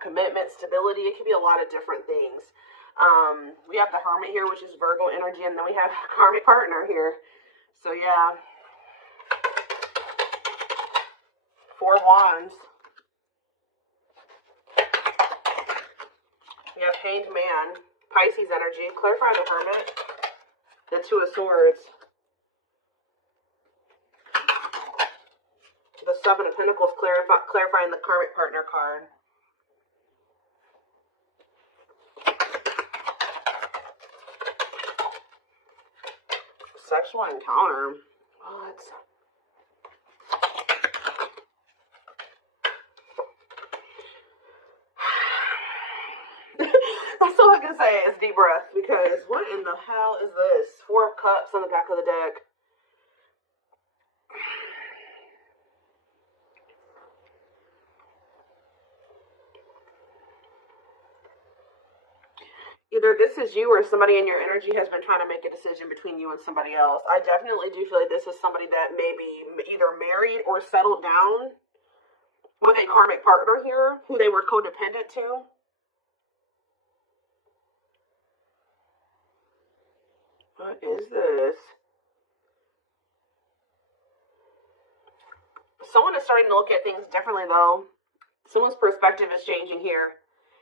commitment, stability. It could be a lot of different things. We have the Hermit here, which is Virgo energy, and then we have karmic partner here. So yeah, 4 of Wands. We have Hanged Man, Pisces energy. Clarify the Hermit. The 2 of Swords. The 7 of Pentacles, clarifying the karmic partner card. Sexual encounter. What? That's all I can say is deep breath, because what in the hell is this? 4 of Cups on the back of the deck. Either this is you or somebody in your energy has been trying to make a decision between you and somebody else. I definitely do feel like this is somebody that may be either married or settled down with a karmic partner here who they were codependent to. What is this? Someone is starting to look at things differently, though. Someone's perspective is changing here.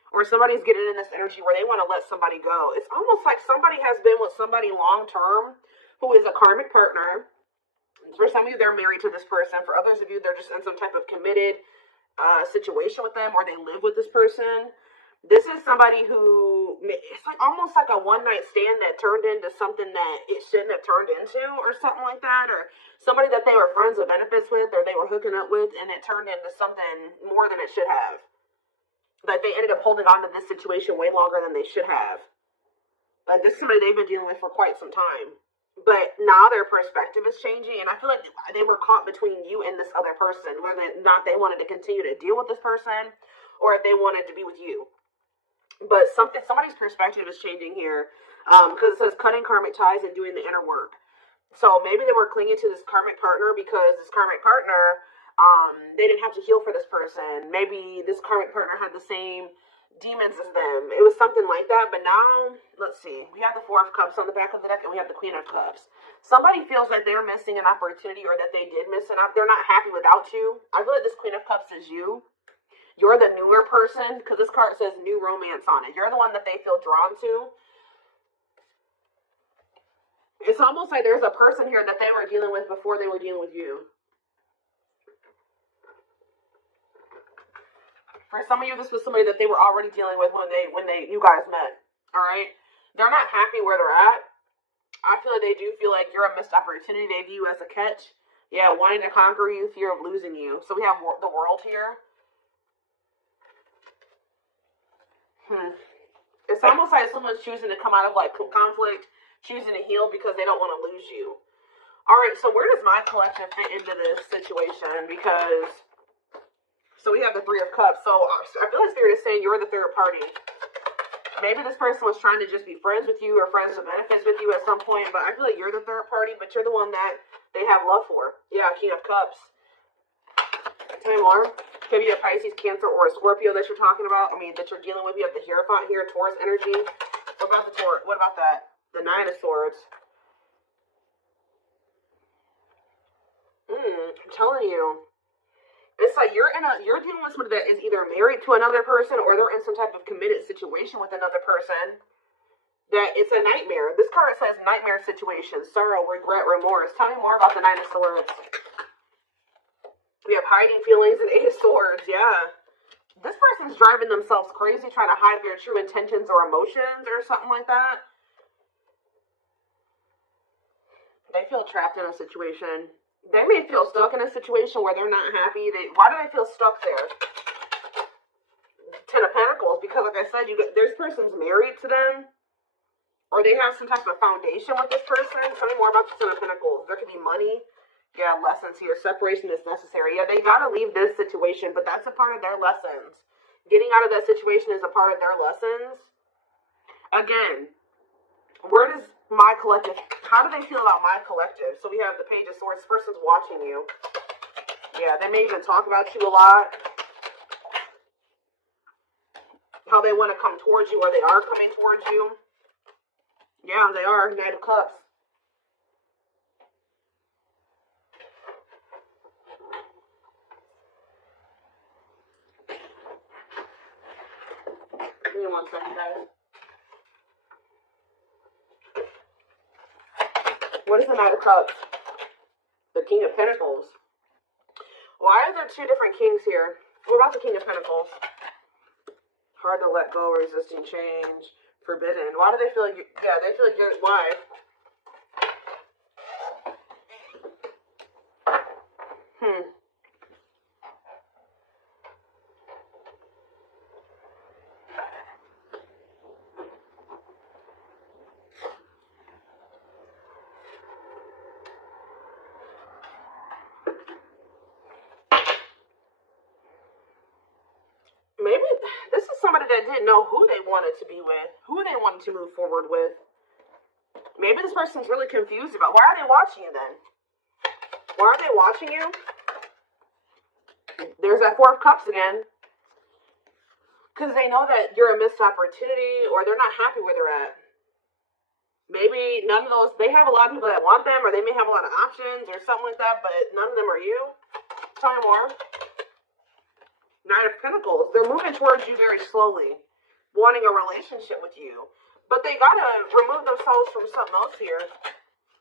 Or somebody's getting in this energy where they want to let somebody go. It's almost like somebody has been with somebody long-term who is a karmic partner. For some of you, they're married to this person. For others of you, they're just in some type of committed situation with them, or they live with this person. This is somebody who, it's like almost like a one-night stand that turned into something that it shouldn't have turned into, or something like that. Or somebody that they were friends with benefits with, or they were hooking up with, and it turned into something more than it should have. Like they ended up holding on to this situation way longer than they should have. Like this is somebody they've been dealing with for quite some time. But now their perspective is changing, and I feel like they were caught between you and this other person, whether or not they wanted to continue to deal with this person, or if they wanted to be with you. But somebody's perspective is changing here, because it says cutting karmic ties and doing the inner work. So maybe they were clinging to this karmic partner because this karmic partner, they didn't have to heal for this person. Maybe this karmic partner had the same demons as them. It was something like that. But now, let's see. We have the 4 of Cups on the back of the deck, and we have the Queen of Cups. Somebody feels like they're missing an opportunity, or that they did miss an opportunity. They're not happy without you. I feel like this Queen of Cups is you. You're the newer person, because this card says new romance on it. You're the one that they feel drawn to. It's almost like there's a person here that they were dealing with before they were dealing with you. For some of you, this was somebody that they were already dealing with when you guys met. All right? They're not happy where they're at. I feel like they do feel like you're a missed opportunity. They view you as a catch. Yeah, wanting to conquer you, fear of losing you. So we have the World here. It's almost like someone's choosing to come out of like conflict, choosing to heal because they don't want to lose you. All right, so where does my collective fit into this situation? Because, so we have the 3 of Cups. So I feel like Spirit is saying you're the third party. Maybe this person was trying to just be friends with you or friends with benefits with you at some point, but I feel like you're the third party, but you're the one that they have love for. Yeah, King of Cups. Tell me more. Could be a Pisces, Cancer, or a Scorpio that you're talking about. I mean, that you're dealing with. You have the Hierophant here, Taurus energy. What about the Taurus? What about that? The 9 of Swords. I'm telling you. It's like you're dealing with somebody that is either married to another person, or they're in some type of committed situation with another person. That it's a nightmare. This card says nightmare situation, sorrow, regret, remorse. Tell me more about the 9 of Swords. We have hiding feelings and 8 of Swords. Yeah. This person's driving themselves crazy, trying to hide their true intentions or emotions or something like that. They feel trapped in a situation. They may feel stuck in a situation where they're not happy. Why do they feel stuck there? 10 of Pentacles. Because like I said, this person's married to them. Or they have some type of foundation with this person. Tell me more about the 10 of Pentacles. There could be money. Yeah, lessons here. Separation is necessary. Yeah, they got to leave this situation, but that's a part of their lessons. Getting out of that situation is a part of their lessons. Again, where does my collective, how do they feel about my collective? So we have the Page of Swords. This person's watching you. Yeah, they may even talk about you a lot. how they want to come towards you, or they are coming towards you. Yeah, they are. Knight of Cups. Give me 1 second, guys. What is the Knight of Cups? The King of Pentacles. Why are there 2 different kings here? What about the King of Pentacles? Hard to let go, resisting change, forbidden. Why do they feel like they feel like you're, why? Maybe this is somebody that didn't know who they wanted to be with, who they wanted to move forward with. Maybe this person's really confused about, why are they watching you then? Why are they watching you? There's that 4 of Cups again. Because they know that you're a missed opportunity, or they're not happy where they're at. Maybe none of those, they have a lot of people that want them, or they may have a lot of options or something like that, but none of them are you. Tell me more. Knight of Pentacles. They're moving towards you very slowly, wanting a relationship with you. But they gotta remove themselves from something else here.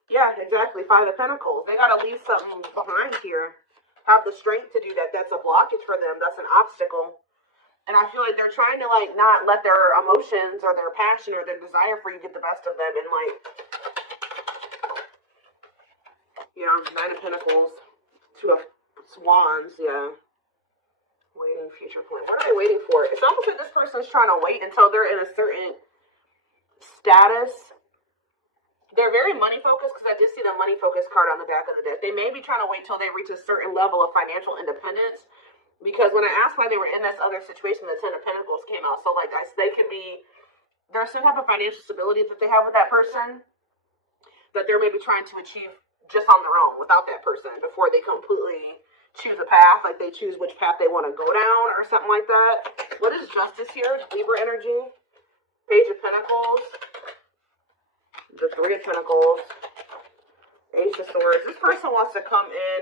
Yeah, exactly. 5 of Pentacles. They gotta leave something behind here. Have the strength to do that. That's a blockage for them. That's an obstacle. And I feel like they're trying to, like, not let their emotions or their passion or their desire for you get the best of them. And, like, yeah, 9 of Pentacles. 2 of Wands, yeah. Waiting future plan. What are they waiting for? It's almost like this person's trying to wait until they're in a certain status. They're very money focused, because I did see the money focused card on the back of the deck. They may be trying to wait till they reach a certain level of financial independence. Because when I asked why they were in this other situation, the 10 of Pentacles came out. So, like, they could be, there's some type of financial stability that they have with that person that they're maybe trying to achieve just on their own without that person before they completely choose a path. Like, they choose which path they want to go down or something like that. What is Justice here? Libra energy. Page of Pentacles. The 3 of Pentacles. Ace of Swords. This person wants to come in.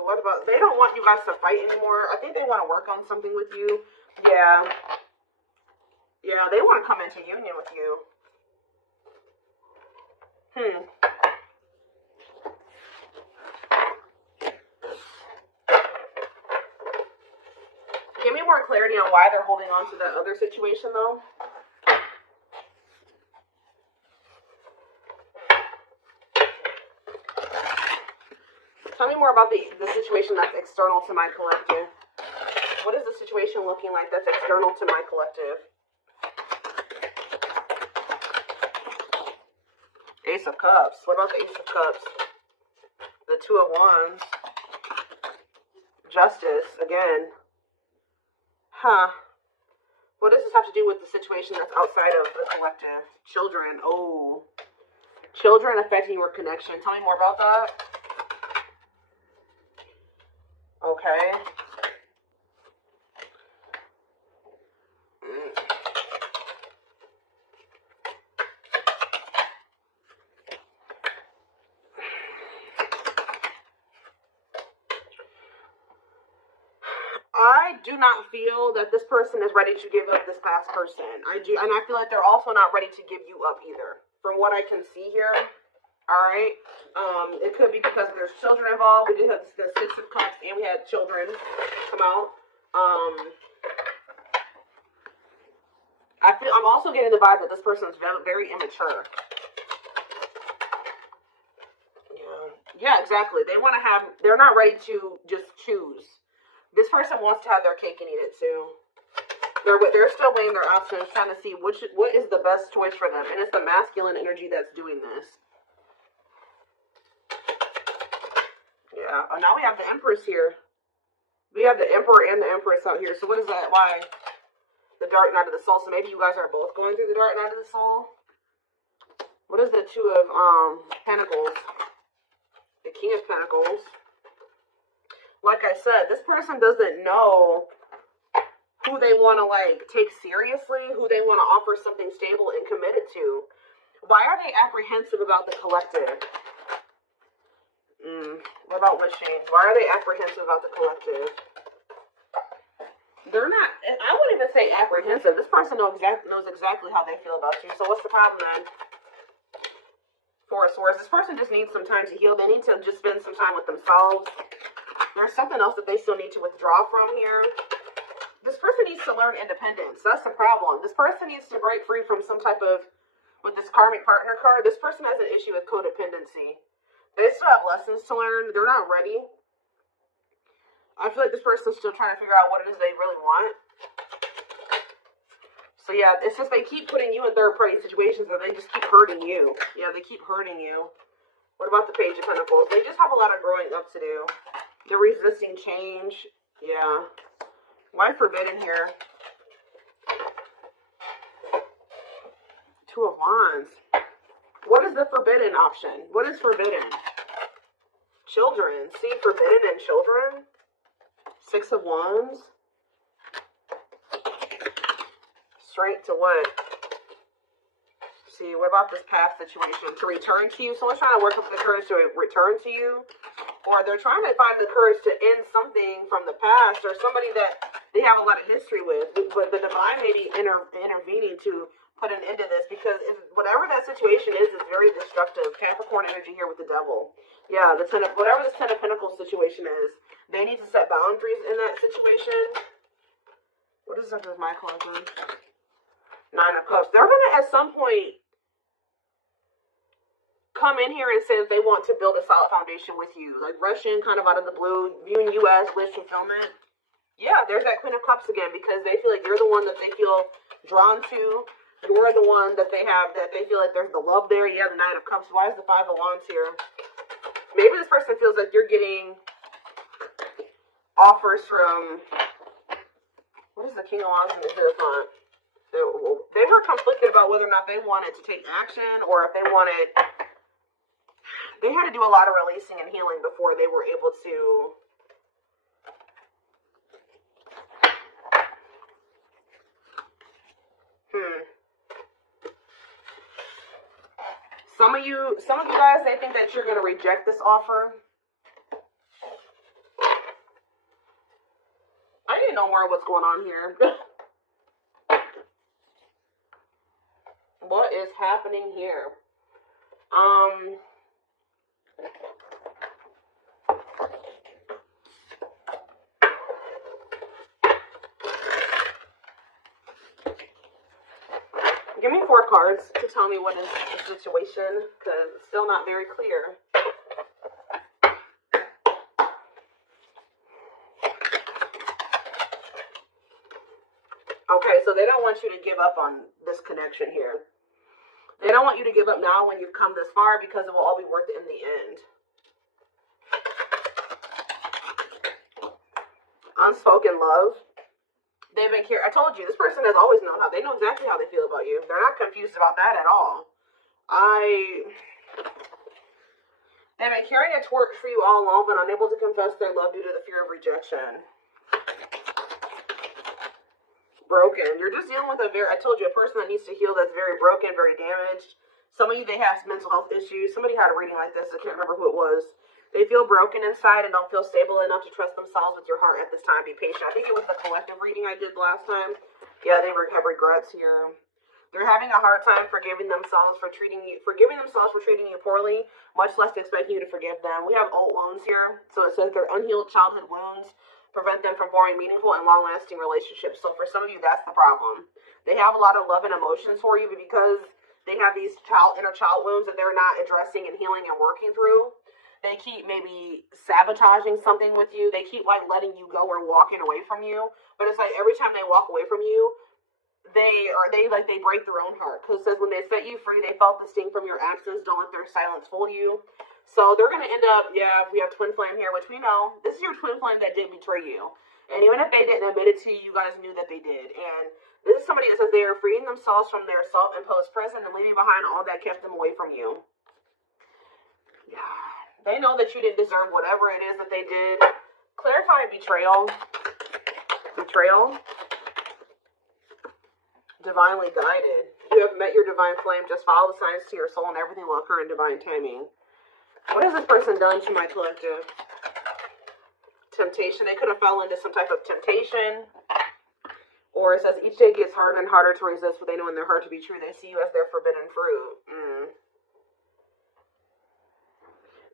What about, they don't want you guys to fight anymore. I think they want to work on something with you. Yeah. Yeah, they want to come into union with you. Give me more clarity on why they're holding on to that other situation, though. Tell me more about the situation that's external to my collective. What is the situation looking like that's external to my collective? Ace of Cups. What about the Ace of Cups? The 2 of Wands. Justice, again. What does this have to do with the situation that's outside of the collective? Children. Oh. Children affecting your connection. Tell me more about that. Okay. I do not feel that this person is ready to give up this past person. I do, and I feel like they're also not ready to give you up either. From what I can see here. Alright. It could be because there's children involved. We did have the 6 of Cups and we had children come out. I'm also getting the vibe that this person is very immature. Yeah, exactly. They're not ready to just choose. This person wants to have their cake and eat it too. They're still weighing their options, trying to see what is the best choice for them. And it's the masculine energy that's doing this. Yeah. Oh, now we have the Empress here. We have the Emperor and the Empress out here. So what is that? Why? The Dark Night of the Soul. So maybe you guys are both going through the Dark Night of the Soul. What is the 2 of Pentacles? The King of Pentacles. Like I said, this person doesn't know who they want to like take seriously, who they want to offer something stable and committed to. Why are they apprehensive about the collective? What about wishing? Why are they apprehensive about the collective? They're not, I wouldn't even say apprehensive. This person knows exactly how they feel about you. So what's the problem then? Four of Swords. This person just needs some time to heal. They need to just spend some time with themselves. There's something else that they still need to withdraw from here. This person needs to learn independence. That's the problem. This person needs to break free from some type of, with this karmic partner card, this person has an issue with codependency. They still have lessons to learn. They're not ready. I feel like this person's still trying to figure out what it is they really want. So yeah, it's just they keep putting you in third-party situations where they just keep hurting you. Yeah, they keep hurting you. What about the Page of Pentacles? They just have a lot of growing up to do. They're resisting change. Yeah. Why forbidden here? Two of Wands. What is the forbidden option? What is forbidden? Children. See, forbidden and children. Six of Wands. Straight to what? See, what about this past situation? To return to you? Someone's trying to work up the courage to return to you. Or they're trying to find the courage to end something from the past. Or somebody that they have a lot of history with. But the divine may be intervening to put an end to this. Because if whatever that situation is very destructive. Capricorn energy here with the devil. Yeah, whatever this Ten of Pentacles situation is. They need to set boundaries in that situation. What is up with my closet? Nine of Cups. They're going to, at some point, come in here and say that they want to build a solid foundation with you. Like, rush in kind of out of the blue, viewing you as wish fulfillment. Yeah, there's that Queen of Cups again, because they feel like you're the one that they feel drawn to. You're the one that they have, that they feel like there's the love there. Yeah, the Nine of Cups. Why is the Five of Wands here? Maybe this person feels like you're getting offers from, what is the King of Wands and the Hierophant? They were conflicted about whether or not they wanted to take action, or if they wanted, they had to do a lot of releasing and healing before they were able to Some of you guys, they think that you're going to reject this offer. I need to know more what's going on here. What is happening here? Give me 4 cards to tell me what is the situation, because it's still not very clear. Okay, so they don't want you to give up on this connection here. They don't want you to give up now when you've come this far, because it will all be worth it in the end. Unspoken love. They've been I told you, this person has always known how. They know exactly how they feel about you. They're not confused about that at all. They've been carrying a torch for you all along, but unable to confess their love due to the fear of rejection. Broken. You're just dealing with I told you, a person that needs to heal, that's very broken, very damaged. Some of you, they have mental health issues. Somebody had a reading like this. I can't remember who it was. They feel broken inside and don't feel stable enough to trust themselves with your heart at this time. Be patient. I think it was the collective reading I did last time. Yeah, they have regrets here. They're having a hard time forgiving themselves for treating you poorly, much less expecting you to forgive them. We have old wounds here. So it says their unhealed childhood wounds prevent them from forming meaningful and long-lasting relationships. So for some of you, that's the problem. They have a lot of love and emotions for you, but because they have these inner child wounds that they're not addressing and healing and working through, they keep maybe sabotaging something with you. They keep like letting you go or walking away from you. But it's like every time they walk away from you, they break their own heart. Because it says when they set you free, they felt the sting from your absence. Don't let their silence fool you. So they're going to end up, yeah, we have twin flame here, which we know. This is your twin flame that did betray you. And even if they didn't admit it to you, you guys knew that they did. And this is somebody that says they are freeing themselves from their self-imposed prison and leaving behind all that kept them away from you. Yeah. They know that you didn't deserve whatever it is that they did. Clarify betrayal. Betrayal. Divinely guided. You have met your divine flame. Just follow the signs to your soul and everything will occur in divine timing. What has this person done to my collective? Temptation. They could have fell into some type of temptation. Or it says, each day gets harder and harder to resist what they know in their heart to be true. They see you as their forbidden fruit.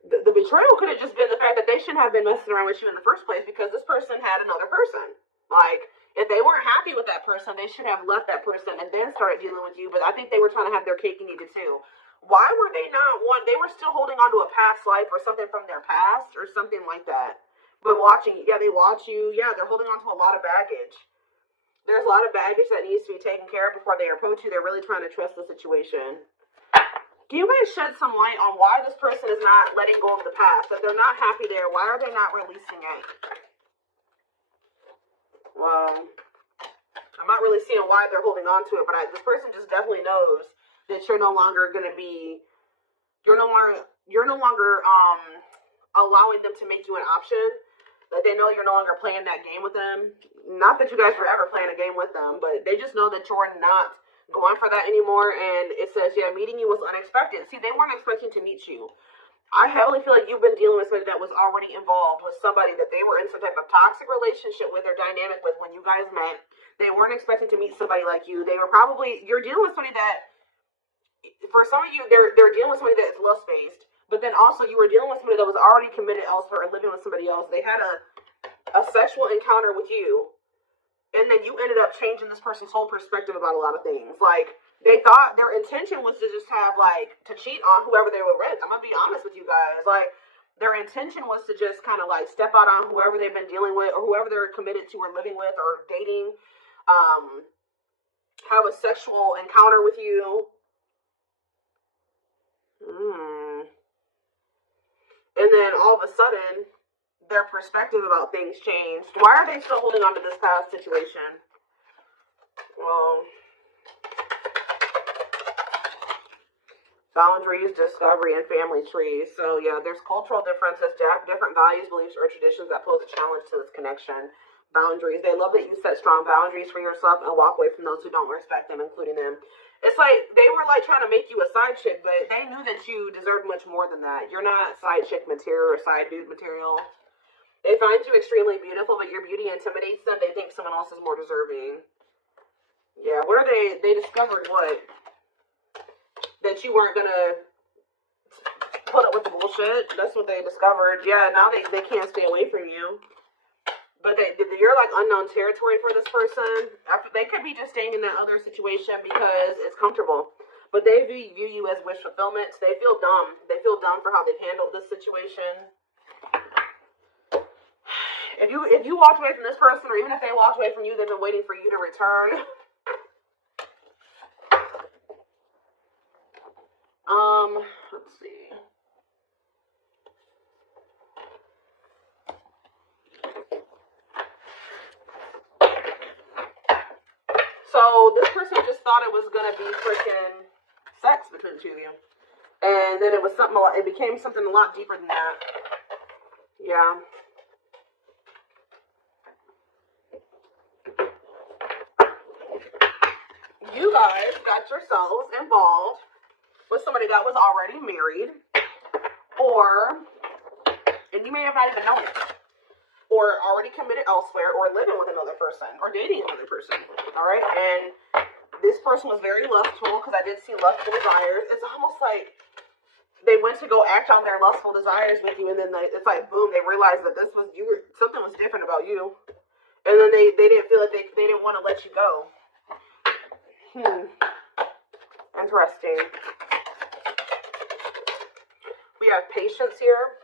The betrayal could have just been the fact that they shouldn't have been messing around with you in the first place because this person had another person. Like, if they weren't happy with that person, they should have left that person and then started dealing with you. But I think they were trying to have their cake and eat it too. Why were they not one? They were still holding on to a past life or something from their past or something like that. But watching, yeah, they watch you. Yeah, they're holding on to a lot of baggage. There's a lot of baggage that needs to be taken care of before they approach you. They're really trying to trust the situation. Can you guys shed some light on why this person is not letting go of the past? That they're not happy there. Why are they not releasing it? Well, I'm not really seeing why they're holding on to it, but this person just definitely knows that you're no longer going to be, you're no longer allowing them to make you an option. That they know you're no longer playing that game with them. Not that you guys were ever playing a game with them, but they just know that you're not going for that anymore. And it says, yeah, meeting you was unexpected. See, they weren't expecting to meet you. I heavily feel like you've been dealing with somebody that was already involved with somebody that they were in some type of toxic relationship with or dynamic with when you guys met. They weren't expecting to meet somebody like you. They were probably, you're dealing with somebody that, for some of you, they're dealing with somebody that is lust-based. But then also you were dealing with somebody that was already committed elsewhere and living with somebody else. They had a sexual encounter with you. And then you ended up changing this person's whole perspective about a lot of things. Like, they thought their intention was to just have, like, to cheat on whoever they were with. I'm going to be honest with you guys. Like, their intention was to just kind of, like, step out on whoever they've been dealing with or whoever they're committed to or living with or dating. Have a sexual encounter with you. And then all of a sudden, their perspective about things changed. Why are they still holding on to this past situation? Well, boundaries, discovery, and family trees. So yeah, there's cultural differences, different values, beliefs, or traditions that pose a challenge to this connection. Boundaries. They love that you set strong boundaries for yourself and walk away from those who don't respect them, including them. It's like they were like trying to make you a side chick, but they knew that you deserved much more than that. You're not side chick material or side dude material. They find you extremely beautiful, but your beauty intimidates them. They think someone else is more deserving. Yeah, what are they? They discovered what? That you weren't going to put up with the bullshit. That's what they discovered. Yeah, now they can't stay away from you. But you're like unknown territory for this person. They could be just staying in that other situation because it's comfortable. But they view you as wish fulfillment. They feel dumb. They feel dumb for how they've handled this situation. If you walked away from this person, or even if they walked away from you, they've been waiting for you to return. Let's see. So this person just thought it was gonna be freaking sex between the two of you, and then it was something. It became something a lot deeper than that. Yeah. You guys got yourselves involved with somebody that was already married, and you may have not even known it, or already committed elsewhere, or living with another person, or dating another person, all right? And this person was very lustful, because I did see lustful desires. It's almost like they went to go act on their lustful desires with you, and then it's like, boom, they realized that something was different about you, and then they didn't feel like they didn't want to let you go. Interesting. We have patience here.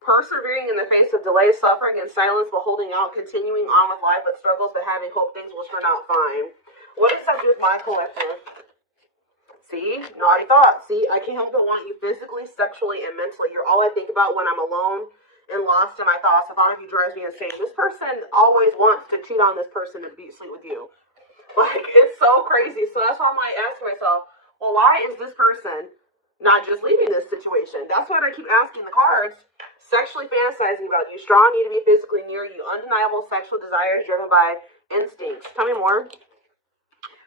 Persevering in the face of delay, suffering, and silence while holding out, continuing on with life with struggles, but having hope things will turn out fine. What does that do with my collective? See? Naughty thoughts. See? I can't help but want you physically, sexually, and mentally. You're all I think about when I'm alone and lost in my thoughts. The thought of you drives me insane. This person always wants to cheat on this person and sleep with you. Like, it's so crazy. So that's why I might ask myself, well, why is this person not just leaving this situation? That's what I keep asking the cards. Sexually fantasizing about you. Strong need to be physically near you. Undeniable sexual desires driven by instincts. Tell me more.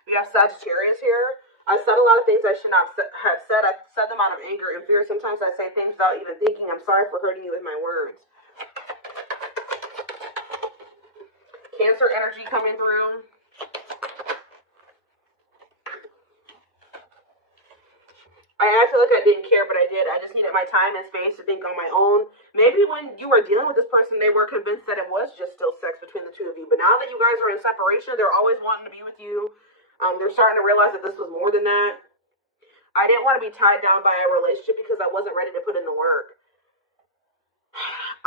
We have Sagittarius here. I said a lot of things I should not have said. I said them out of anger and fear. Sometimes I say things without even thinking. I'm sorry for hurting you with my words. Cancer energy coming through. I feel like I didn't care, but I did. I just needed my time and space to think on my own. Maybe when you were dealing with this person, they were convinced that it was just still sex between the two of you. But now that you guys are in separation, they're always wanting to be with you. They're starting to realize that this was more than that. I didn't want to be tied down by a relationship because I wasn't ready to put in the work.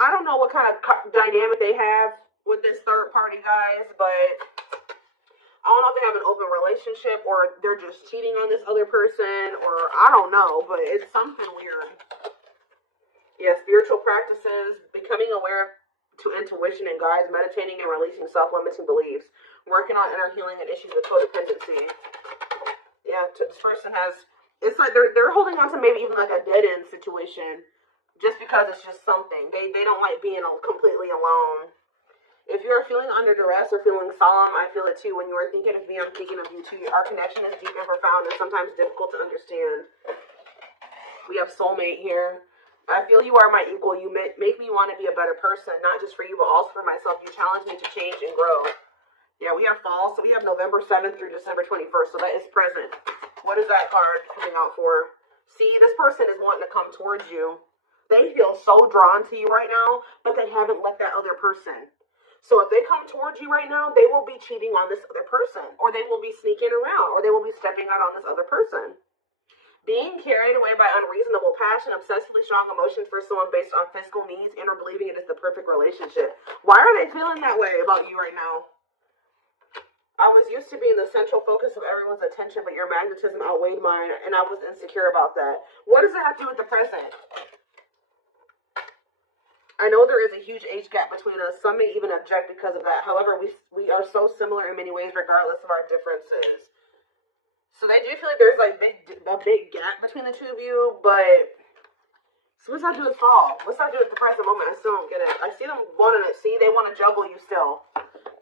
I don't know what kind of dynamic they have with this third party, guys, but I don't know if they have an open relationship or they're just cheating on this other person, or I don't know, but it's something weird. Yeah, spiritual practices, becoming aware to intuition and guides, meditating and releasing self-limiting beliefs, working on inner healing and issues of codependency. Yeah, this person has, it's like they're holding on to maybe even like a dead-end situation just because it's just something. They don't like being completely alone. If you're feeling under duress or feeling solemn, I feel it too. When you are thinking of me, I'm thinking of you too. Our connection is deep and profound and sometimes difficult to understand. We have soulmate here. I feel you are my equal. You make me want to be a better person, not just for you, but also for myself. You challenge me to change and grow. Yeah, we have fall, so we have November 7th through December 21st, so that is present. What is that card coming out for? See, this person is wanting to come towards you. They feel so drawn to you right now, but they haven't let that other person. So if they come towards you right now, they will be cheating on this other person, or they will be sneaking around, or they will be stepping out on this other person. Being carried away by unreasonable passion, obsessively strong emotions for someone based on physical needs, and or believing it is the perfect relationship. Why are they feeling that way about you right now? I was used to being the central focus of everyone's attention, but your magnetism outweighed mine, and I was insecure about that. What does it have to do with the present? I know there is a huge age gap between us. Some may even object because of that. However, we are so similar in many ways, regardless of our differences. So they do feel like there's like a big gap between the two of you, but so what's that do with fall? What's that do with the present moment? I still don't get it. I see them wanting it. See, they want to juggle you still.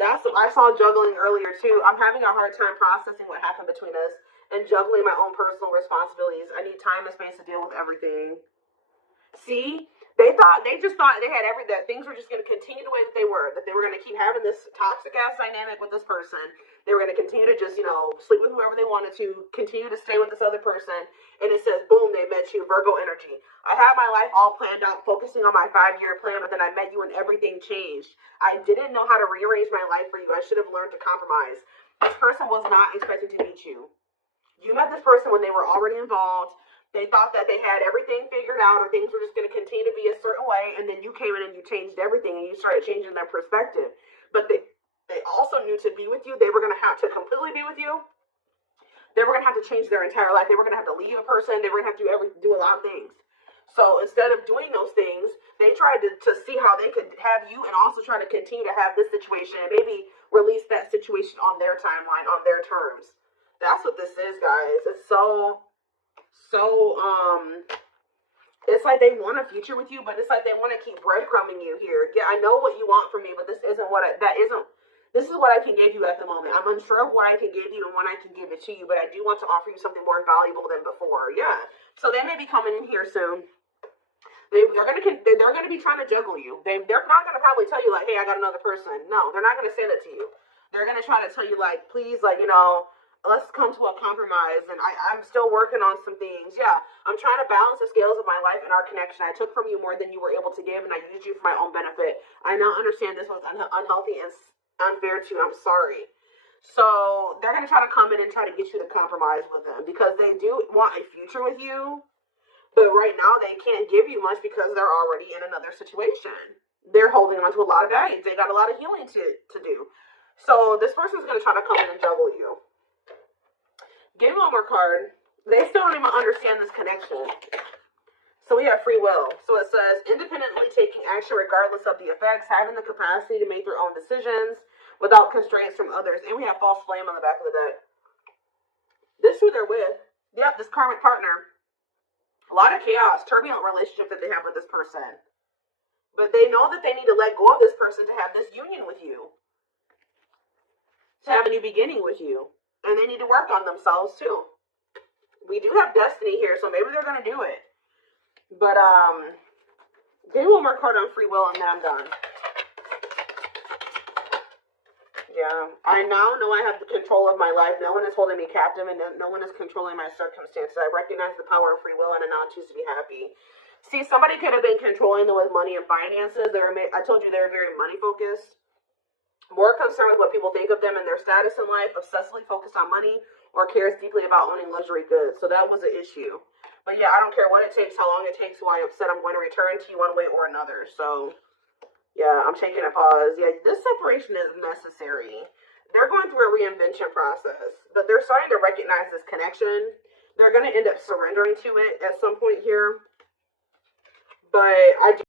I saw juggling earlier too. I'm having a hard time processing what happened between us and juggling my own personal responsibilities. I need time and space to deal with everything. See? They just thought they had that things were just going to continue the way that they were going to keep having this toxic ass dynamic with this person. They were going to continue to just, sleep with whoever they wanted to, continue to stay with this other person. And it says, boom, they met you, Virgo energy. I have my life all planned out, focusing on my 5-year plan, but then I met you and everything changed. I didn't know how to rearrange my life for you. I should have learned to compromise. This person was not expecting to meet you. You met this person when they were already involved. They thought that they had everything figured out, or things were just going to continue to be a certain way, and then you came in and you changed everything, and you started changing their perspective. But they also knew to be with you, they were going to have to completely be with you. They were going to have to change their entire life. They were going to have to leave a person. They were going to have to do a lot of things. So instead of doing those things, they tried to see how they could have you and also try to continue to have this situation and maybe release that situation on their timeline, on their terms. That's what this is, guys. It's it's like they want a future with you, but it's like they want to keep breadcrumbing you here. Yeah, I know what you want from me, but this isn't this is what I can give you at the moment. I'm unsure of what I can give you and when I can give it to you, but I do want to offer you something more valuable than before. Yeah. So they may be coming in here soon. They're gonna be trying to juggle you. They're not gonna probably tell you like, hey, I got another person. No, they're not gonna say that to you. They're gonna try to tell you like, please, like, let's come to a compromise, and I'm still working on some things. Yeah, I'm trying to balance the scales of my life and our connection. I took from you more than you were able to give, and I used you for my own benefit. I now understand this was unhealthy and unfair too. I'm sorry. So they're going to try to come in and try to get you to compromise with them because they do want a future with you, but right now they can't give you much because they're already in another situation. They're holding on to a lot of baggage. They got a lot of healing to do. So this person's going to try to come in and juggle you. Give me one more card. They still don't even understand this connection. So we have free will. So it says, independently taking action regardless of the effects, having the capacity to make their own decisions without constraints from others. And we have false flame on the back of the deck. This is who they're with. Yep, this karmic partner. A lot of chaos, turbulent relationship that they have with this person. But they know that they need to let go of this person to have this union with you. To have a new beginning with you. And they need to work on themselves too. We do have destiny here, so maybe they're going to do it. But, give me one more card on free will and then I'm done. Yeah, I now know I have the control of my life. No one is holding me captive and no one is controlling my circumstances. I recognize the power of free will and I now choose to be happy. See, somebody could have been controlling them with money and finances. I told you they were very money focused. More concerned with what people think of them and their status in life, obsessively focused on money, or cares deeply about owning luxury goods. So that was an issue. But yeah, I don't care what it takes, how long it takes, why I'm upset. I'm going to return to you one way or another. So yeah, I'm taking a pause. Yeah, this separation is necessary. They're going through a reinvention process, but they're starting to recognize this connection. They're going to end up surrendering to it at some point here. But I do